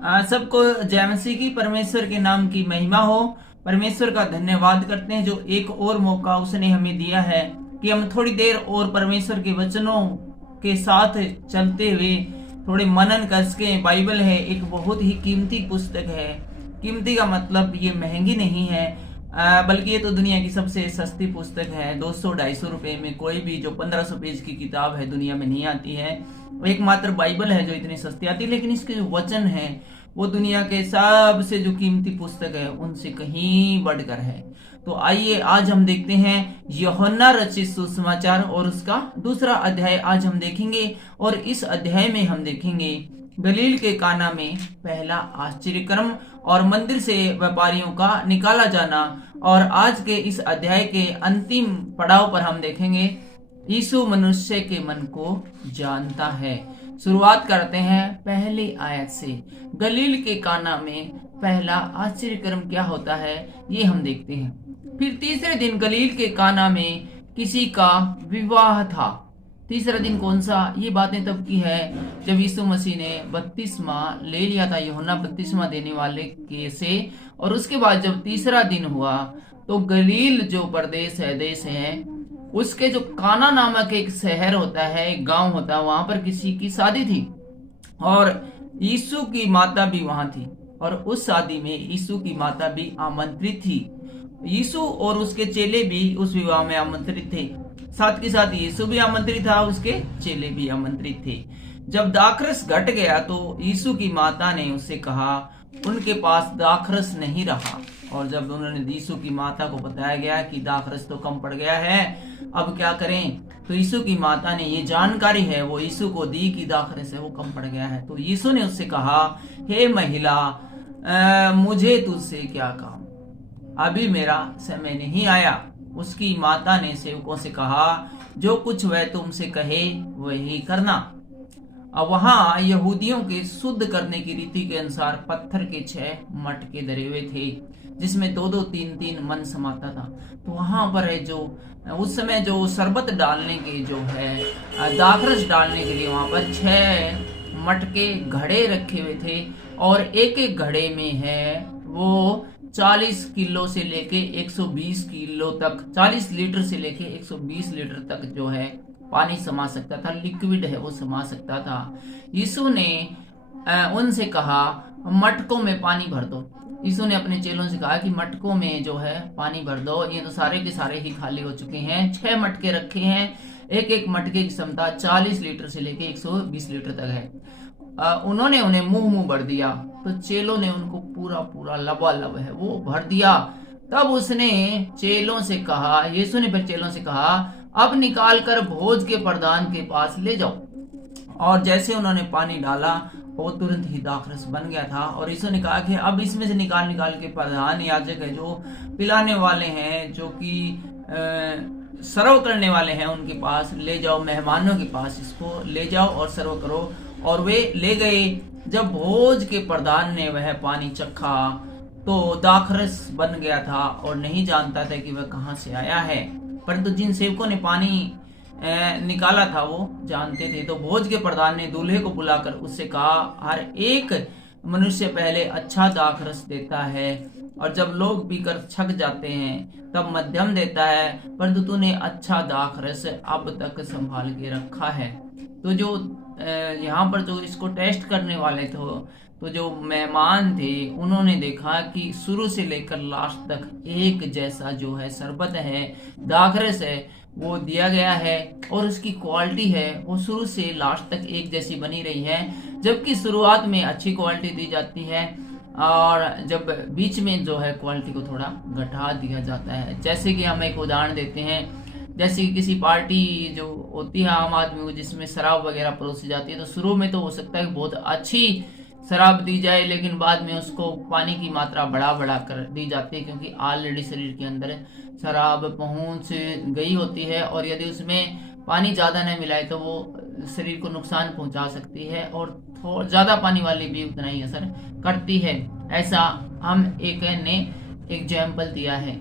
सबको जय मसीह की परमेश्वर के नाम की महिमा हो। परमेश्वर का धन्यवाद करते हैं जो एक और मौका उसने हमें दिया है कि हम थोड़ी देर और परमेश्वर के वचनों के साथ चलते हुए थोड़े मनन कर सके। बाइबल है एक बहुत ही कीमती पुस्तक है। कीमती का मतलब ये महंगी नहीं है, बल्कि ये तो दुनिया की सबसे सस्ती पुस्तक है। 200-250 रुपए में कोई भी जो 1500 पेज की किताब है दुनिया में नहीं आती है। एकमात्र बाइबल है जो इतनी सस्ती आती है, लेकिन इसके जो वचन है वो दुनिया के सबसे जो कीमती पुस्तक है उनसे कहीं बढ़कर है। तो आइए आज हम देखते हैं यूहन्ना रचित सुसमाचार और उसका दूसरा अध्याय आज हम देखेंगे। और इस अध्याय में हम देखेंगे गलील के काना में पहला आश्चर्यक्रम और मंदिर से व्यापारियों का निकाला जाना। और आज के इस अध्याय के अंतिम पड़ाव पर हम देखेंगे यीशु मनुष्य के मन को जानता है। शुरुआत करते हैं पहली आयत से। गलील के काना में पहला आश्चर्यक्रम क्या होता है ये हम देखते हैं। फिर तीसरे दिन गलील के काना में किसी का विवाह था। तीसरा दिन कौन सा? ये बातें तब की है जब यीशु मसीह ने बपतिस्मा ले लिया था यूहन्ना बपतिस्मा देने वाले के से। और उसके बाद जब तीसरा दिन हुआ तो गलील जो प्रदेश है, देश है, उसके जो काना नामक एक शहर होता है, एक गांव होता है, वहां पर किसी की शादी थी और यीशु की माता भी वहां थी। और उस शादी में यीशु की माता भी आमंत्रित थी। यीशु और उसके चेले भी उस विवाह में आमंत्रित थे। साथ के साथ यीशु भी आमंत्रित था, उसके चेले भी आमंत्रित थे। जब दाखरस घट गया तो यीशु की माता ने उससे कहा उनके पास दाखरस नहीं रहा। और जब उन्होंने यीशु की माता को बताया गया कि दाखरस तो कम पड़ गया है, अब क्या करें, तो यीशु की माता ने ये जानकारी है वो यीशु को दी कि दाखरस है वो कम पड़ गया है। तो यीशु ने उससे कहा, हे महिला, मुझे तुझसे क्या काम, अभी मेरा समय नहीं आया। उसकी माता ने सेवकों से कहा, जो कुछ वह तुमसे कहे वही करना। अब वहां यहूदियों के शुद्ध करने की रीति के अनुसार पत्थर के 6 मटके धरे हुए थे जिसमें 2-2, 3-3 मन समाता था। तो वहां पर है जो उस समय जो शरबत डालने के जो है दाखरस डालने के लिए वहां पर 6 मटके घड़े रखे हुए थे। और एक एक घड़े में है वो 40 किलो से लेके 120 किलो तक, 40 लीटर से लेके 120 लीटर तक जो है पानी समा सकता था, लिक्विड है वो समा सकता था। यीशु ने उनसे कहा मटकों में पानी भर दो। यीशु ने अपने चेलों से कहा कि मटकों में जो है पानी भर दो। ये तो सारे के सारे ही खाली हो चुके हैं। 6 मटके रखे हैं, एक एक मटके की क्षमता 40 लीटर से लेके 120 लीटर तक है। उन्होंने उन्हें मुंह भर दिया। तो चेलों ने उनको पूरा पूरा लबालब है वो भर दिया। तब उसने चेलों से कहा, यीशु ने फिर चेलों से कहा, अब निकाल कर भोज के प्रधान के पास ले जाओ। और जैसे उन्होंने पानी डाला वो तुरंत ही दाखरस बन गया था। और यीशु ने कहा कि अब इसमें से निकाल निकाल के प्रधान याजक है जो पिलाने वाले हैं, जो कि सर्व करने वाले हैं, उनके पास ले जाओ, मेहमानों के पास इसको ले जाओ और सर्व करो। और वे ले गए। जब भोज के प्रधान ने वह पानी चखा तो दाखरस बन गया था और नहीं जानता था कि वह कहां से आया है, परंतु जिन सेवकों ने पानी निकाला था वो जानते थे। तो भोज के प्रधान ने दूल्हे को बुलाकर उससे कहा, हर एक मनुष्य पहले अच्छा दाखरस देता है और जब लोग पीकर छक जाते हैं तब मध्यम देता है, परंतु तूने अच्छा दाखरस अब तक संभाल के रखा है। तो जो यहाँ पर जो इसको टेस्ट करने वाले थे, तो जो मेहमान थे, उन्होंने देखा कि शुरू से लेकर लास्ट तक एक जैसा जो है शरबत है, दाखरस है, वो दिया गया है। और उसकी क्वालिटी है वो शुरू से लास्ट तक एक जैसी बनी रही है। जबकि शुरुआत में अच्छी क्वालिटी दी जाती है और जब बीच में जो है क्वालिटी को थोड़ा घटा दिया जाता है। जैसे कि हम एक उदाहरण देते हैं, जैसे किसी पार्टी जो होती है आम आदमी को, जिसमें शराब वगैरह परोसी जाती है, तो शुरू में तो हो सकता है कि बहुत अच्छी शराब दी जाए, लेकिन बाद में उसको पानी की मात्रा बढ़ा बढ़ा कर दी जाती है, क्योंकि ऑलरेडी शरीर के अंदर शराब पहुंच गई होती है। और यदि उसमें पानी ज्यादा नहीं मिलाए तो वो शरीर को नुकसान पहुंचा सकती है और थोड़ा ज्यादा पानी वाली भी उतना ही असर करती है। ऐसा हम एक ने एग्जाम्पल दिया है।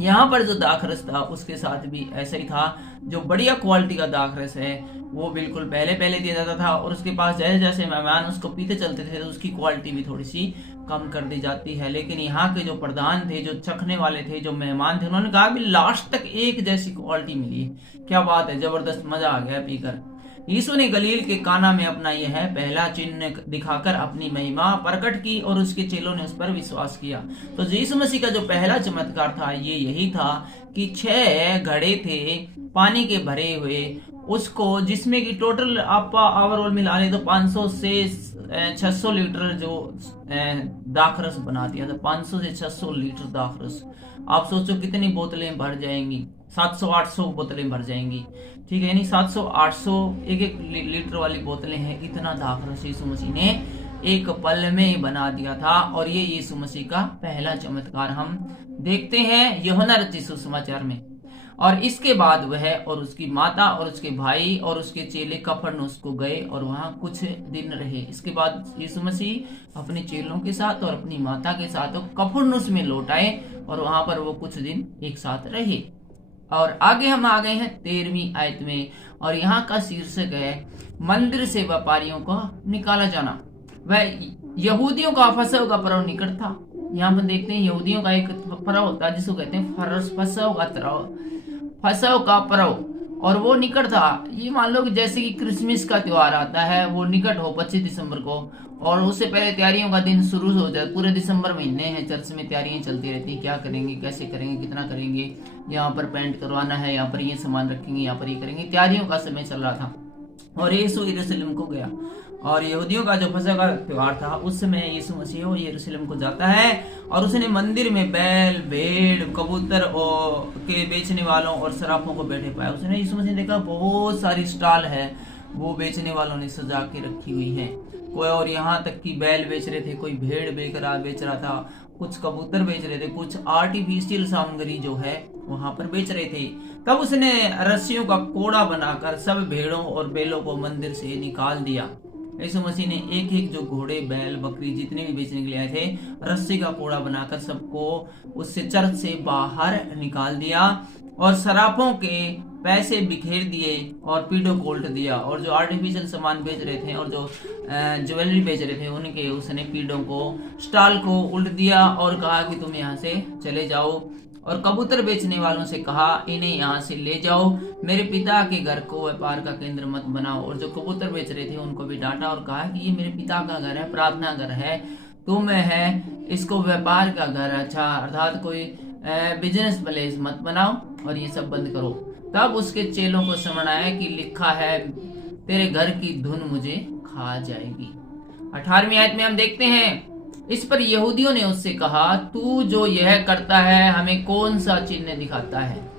यहाँ पर जो दाखरस था उसके साथ भी ऐसा ही था। जो बढ़िया क्वालिटी का दाखरस है वो बिल्कुल पहले पहले दिया जाता था, और उसके पास जैसे जैसे मेहमान उसको पीते चलते थे तो उसकी क्वालिटी भी थोड़ी सी कम कर दी जाती है। लेकिन यहाँ के जो प्रधान थे, जो चखने वाले थे, जो मेहमान थे, उन्होंने कहा कि लास्ट तक एक जैसी क्वालिटी मिली। क्या बात है, जबरदस्त मजा आ गया पीकर। यीशु ने गलील के काना में अपना यह पहला चिन्ह दिखाकर अपनी महिमा प्रकट की और उसके चेलों ने उस पर विश्वास किया। तो यीशु मसीह का जो पहला चमत्कार था ये यही था कि 6 घड़े थे पानी के भरे हुए, उसको जिसमें कि टोटल आप ओवरऑल मिला ले तो 500 से 600 लीटर जो दाखरस बना दिया था। 500 से 600 लीटर दाखरस, आप सोचो कितनी बोतलें भर जाएंगी। 700-800 बोतलें भर जाएंगी, ठीक है, यानी 700-800 एक लीटर वाली बोतलें हैं। इतना दाखरस यीशु मसीह ने एक पल में बना दिया था। और ये यीशु मसीह का पहला चमत्कार हम देखते हैं यूहन्ना रचित सुसमाचार में। और इसके बाद वह और उसकी माता और उसके भाई और उसके चेले कफरनहूम को गए और वहां कुछ दिन रहे। इसके बाद यीशु मसीह अपने चेलों के साथ और अपनी माता के साथ कफरनहूम में लौट आए और वहां पर वो कुछ दिन एक साथ रहे। और आगे हम आ गए हैं 13वीं आयत में, और यहाँ का शीर्षक है मंदिर से व्यापारियों को निकाला जाना। वह यहूदियों का फसह का पर्व निकट था। यहाँ पर देखते हैं यहूदियों का एक पर्व होता है जिसको कहते हैं फसह का पर्व, और वो निकट था। ये मान लो कि जैसे कि क्रिसमस का त्योहार आता है वो निकट हो 25 दिसंबर को, और उससे पहले तैयारियों का दिन शुरू हो जाए। पूरे दिसंबर महीने हैं, चर्च में तैयारियां चलती रहती हैं, क्या करेंगे, कैसे करेंगे, कितना करेंगे, यहाँ पर पेंट करवाना है, यहाँ पर ये सामान रखेंगे, यहाँ पर ये करेंगे। तैयारियों का समय चल रहा था और यीशु यरूशलेम को गया, और यहूदियों का जो फसह का त्योहार था उस समय यीशु मसीह यरूशलेम को जाता है और उसने मंदिर में बैल, भेड़, कबूतर के बेचने वालों और सराफों को बैठे पाया। उसने यीशु मसीह ने देखा बहुत सारी स्टॉल है वो बेचने वालों ने सजा के रखी हुई है। कोई और यहाँ तक कि बैल बेच रहे थे, कोई भेड़ बेच रहा था, कुछ कबूतर बेच रहे थे, कुछ आर्टिफिशियल सामग्री जो है वहां पर बेच रहे थे। तब उसने रस्सियों का कोड़ा बनाकर सब भेड़ों और बैलों को मंदिर से निकाल दिया। यीशु मसीह ने एक एक जो घोड़े, बैल, बकरी जितने भी बेचने के लिए आए थे, रस्सी का कोड़ा बनाकर सबको उससे चर्च से बाहर निकाल दिया और सराफों के पैसे बिखेर दिए और पीढ़ों को उल्ट दिया। और जो आर्टिफिशियल सामान बेच रहे थे और जो ज्वेलरी बेच रहे थे उनके उसने पीढ़ों को, स्टॉल को उल्ट दिया और कहा कि तुम यहाँ से चले जाओ। और कबूतर बेचने वालों से कहा इन्हें यहाँ से ले जाओ, मेरे पिता के घर को व्यापार का केंद्र मत बनाओ। और जो कबूतर बेच रहे थे उनको भी डांटा और कहा कि ये मेरे पिता का घर है, प्रार्थना घर है, तुम है इसको व्यापार का घर, अच्छा अर्थात कोई बिजनेस प्लेस मत बनाओ और ये सब बंद करो। तब उसके चेलों को समझ आया कि लिखा है तेरे घर की धुन मुझे खा जाएगी। 18वीं आयत में हम देखते हैं, इस पर यहूदियों ने उससे कहा तू जो यह करता है हमें कौन सा चिन्ह दिखाता है।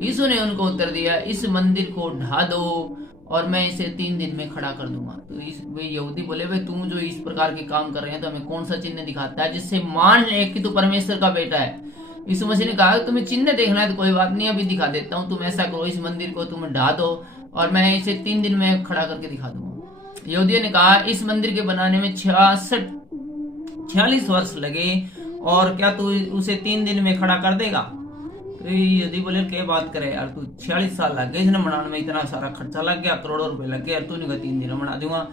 यीशु ने उनको उत्तर दिया, इस मंदिर को ढा दो और मैं इसे 3 दिन में खड़ा कर दूंगा। तो वे यहूदी बोले भाई तुम जो इस प्रकार के काम कर रहे हैं तो हमें कौन सा चिन्ह दिखाता है जिससे मान ले कि तू परमेश्वर का बेटा है। यीशु मसीह ने कहा तुम्हें चिन्ह देखना है तो कोई बात नहीं, अभी दिखा देता हूँ। तुम ऐसा करो, इस मंदिर को तुम ढा दो और मैं इसे 3 दिन में खड़ा करके दिखा दूंगा। यहूदियों ने कहा इस मंदिर के बनाने में 46 वर्ष लगे और क्या तू उसे 3 दिन में खड़ा कर देगा? तो यदि बोले क्या बात करे यार, तू 46 साल लग गए इसने बनाने में, इतना सारा खर्चा लग गया, करोड़ों रुपए लग गए यार, तूने कहा 3 दिन में बना दूंगा।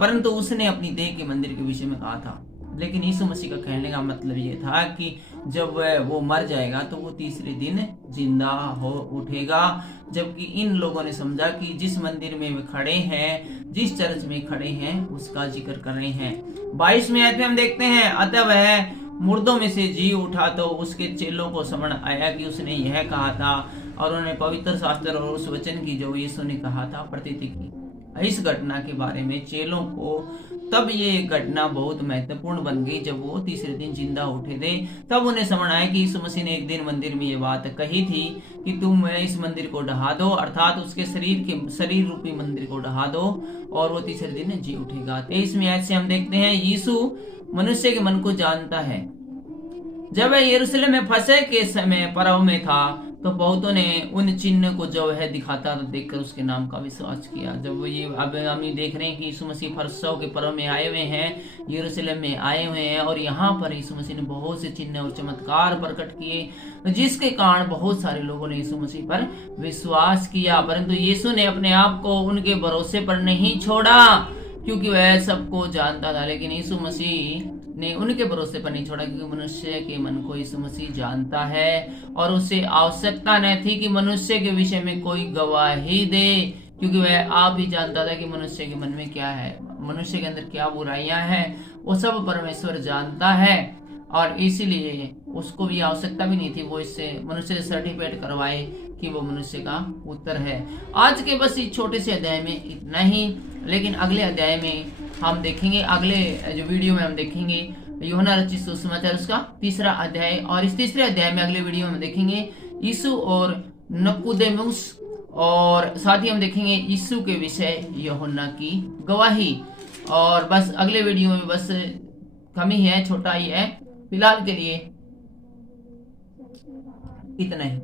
परंतु उसने अपनी देह के मंदिर के विषय में कहा था। लेकिन यीशु मसीह का कहने का मतलब ये था कि जब वो मर जाएगा तो वो तीसरे दिन जिंदा हो उठेगा। जबकि इन लोगों ने समझा कि जिस मंदिर में वे खड़े हैं, जिस चर्च में खड़े हैं, उसका जिक्र कर रहे हैं। 22वें आयत में हम देखते हैं, अतः वह मुर्दों में से जी उठा तो उसके चेलों को समझ आया कि उसने यह कहा था और उन्होंने पवित्र शास्त्र और उस वचन की जो यीशु ने कहा था प्रतीति की। इस घटना के बारे में चेलों को तब ये घटना बहुत महत्वपूर्ण बन गई जब वो तीसरे दिन जिंदा उठे थे। तब उन्हें समझ आया कि यीशु मसीह ने एक दिन मंदिर में ये बात कही थी कि तुम इस मंदिर को ढहा दो, अर्थात उसके शरीर रूपी मंदिर को ढहा दो और वो तीसरे दिन जी उठेगा। 23वें आयत से हम देखते हैं, यीशु मनुष्य के मन को जानता है। जब वह यरूशलेम में फसह के समय पर्व में था तो बहुतों ने उन चिन्ह को जो है दिखाता देखकर उसके नाम का विश्वास किया। जब वो ये अब हम ये देख रहे हैं कि यीशु मसीह फसह के पर्व में आए हुए हैं, यरूशलेम में आए हुए हैं, और यहाँ पर यीशु मसीह ने बहुत से चिन्ह और चमत्कार प्रकट किए, जिसके कारण बहुत सारे लोगों ने यीशु मसीह पर विश्वास किया। परंतु यीशु ने अपने आप को उनके भरोसे पर नहीं छोड़ा, क्योंकि वह सबको जानता था। लेकिन यीशु मसीह ने उनके भरोसे पर नहीं छोड़ा, क्योंकि मनुष्य के मन को यीशु मसीह जानता है और उसे आवश्यकता न थी कि मनुष्य के विषय में कोई गवाही दे, क्योंकि वह आप ही जानता था कि मनुष्य के मन में क्या है, मनुष्य के अंदर क्या बुराइयां हैं, वो सब परमेश्वर जानता है। और इसीलिए उसको भी आवश्यकता भी नहीं थी वो इससे मनुष्य से सर्टिफिकेट करवाए कि वो मनुष्य का पुत्र है। आज के बस इस छोटे से अध्याय में इतना ही, लेकिन अगले अध्याय में हम देखेंगे, अगले जो वीडियो में हम देखेंगे यूहन्ना रचित सुसमाचार उसका 3रा अध्याय, और इस 3रे अध्याय में अगले वीडियो में देखेंगे यीशु और निकोदेमुस, और साथ ही हम देखेंगे यीशु के विषय यूहन्ना की गवाही। और बस अगले वीडियो में बस कमी है, छोटा ही है, फिलहाल के लिए इतना ही।